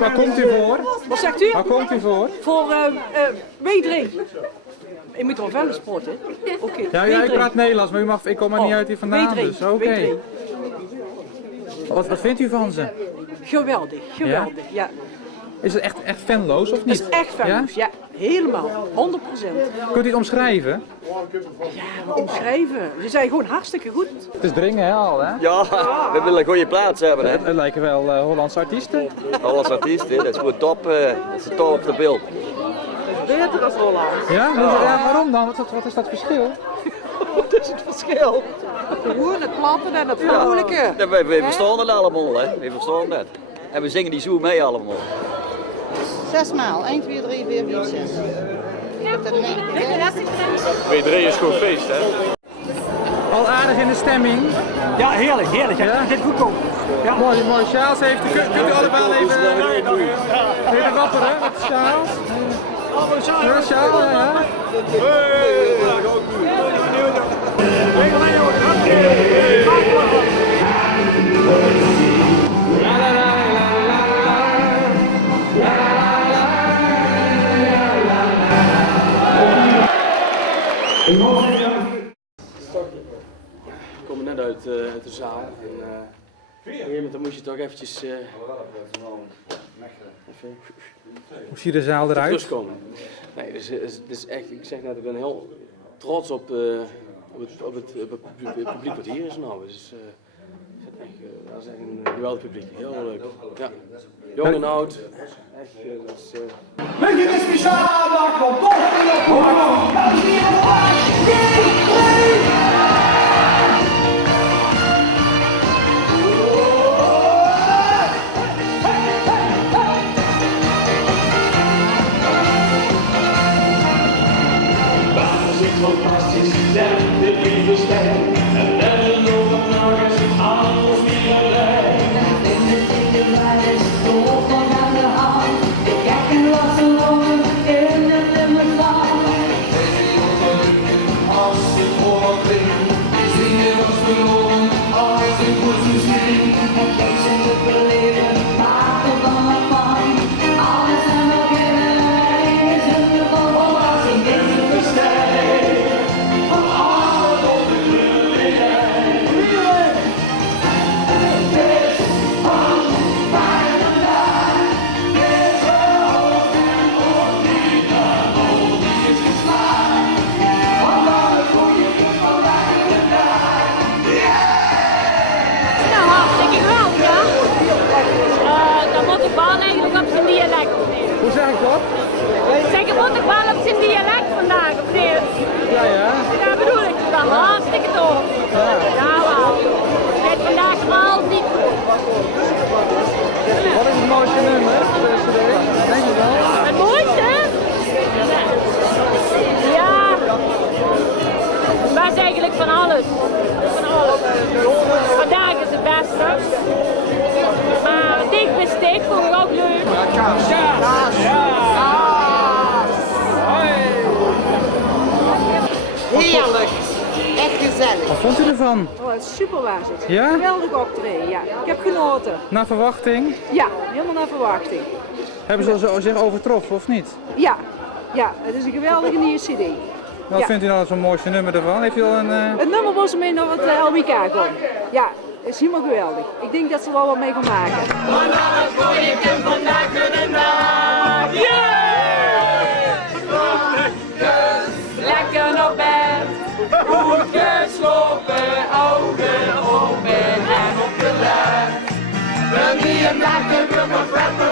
Waar komt u voor? Wat zegt u? Waar komt u voor? Voor W3. Je moet wel verder sporten. Oké. Ja, ik praat Nederlands, maar ik kom er niet uit hier vandaan. W3. Dus oké. Wat vindt u van ze? Geweldig, geweldig, ja. Is het echt fanloos of niet? Dat is echt fanloos, ja. Helemaal, 100%. Kunt u het omschrijven? Ja, omschrijven. Ze zijn gewoon hartstikke goed. Het is dringen hè, al hè? Ja, we willen een goede plaats hebben. Hè? Het lijken wel Hollandse artiesten. Hollandse artiesten, dat is gewoon top, dat is top op de beeld. Beter dan Holland. Ja? Waarom dan? Wat is dat verschil? Wat is het verschil? Gewoon het klappen en het vrolijke. Ja, wij verstaan het allemaal, hè? We verstaan het. En we zingen die zo mee allemaal. 6 maal. 1, 2, 3, 4, 5, 6. Ik heb dat niet. W3 is gewoon feest, hè? Al aardig in de stemming. Ja, heerlijk, heerlijk. Ja. Dit goed komen. Ja. Mooi, Sjaals heeft u. Kunt u allemaal even wapperen met de sjaals? Ja, sjaal, ja. We komen net uit de zaal en op een gegeven moment dan moet je toch eventjes Hoe ziet de zaal eruit? terugkomen. Nee, dus echt, ik zeg net, ik ben heel trots op het publiek wat hier is nou. Dus, dat is echt een geweldig publiek, heel leuk. Ja. Jong en oud, echt. Weet je, een speciale aandacht van toch fantastisch, zijn de lieve ster. En dan nog eens alles weer blij. In de dikke wijs, door van aan de hand. Ik kijk en was gewoon in de limmerland. Als ik voor ben, zie je als beloon. Als ik voor zo zing, het leeft in het verleden, maak er dan wat van. Alles en nog in is een geval als ik in de verstijf. Hoe zeg ik dat? Zeg, je moet toch wel op zijn dialect vandaag, of niet? Ja. Ja, bedoel ik dan. Hartstikke tof. Ja, wel. Het is vandaag al niet goed. Wat is het mooiste nummer van deze CD? Denk je wel? Het mooiste? Ja. Best eigenlijk van alles. Vandaag is het beste. Maar dik bij stik vond ik ook leuk. Heerlijk. Echt gezellig. Wat vond u ervan? Oh, super was het. Ja? Geweldig optreden, ja. Ik heb genoten. Naar verwachting? Ja, helemaal naar verwachting. Hebben ze zich overtroffen of niet? Ja, het is een geweldige nieuwe CD. Wat vindt u nou zo'n mooiste nummer ervan? Heeft u al een... Het nummer was ermee naar het LBK komt. Ja, het is helemaal geweldig. Ik denk dat ze er wel wat mee gaan maken. Vandaag gooi ik hem vandaag kunnen naar. Lekker naar bed. Goed geslopen, ogen open en op de leg. Ben hier lekker, wil mijn vet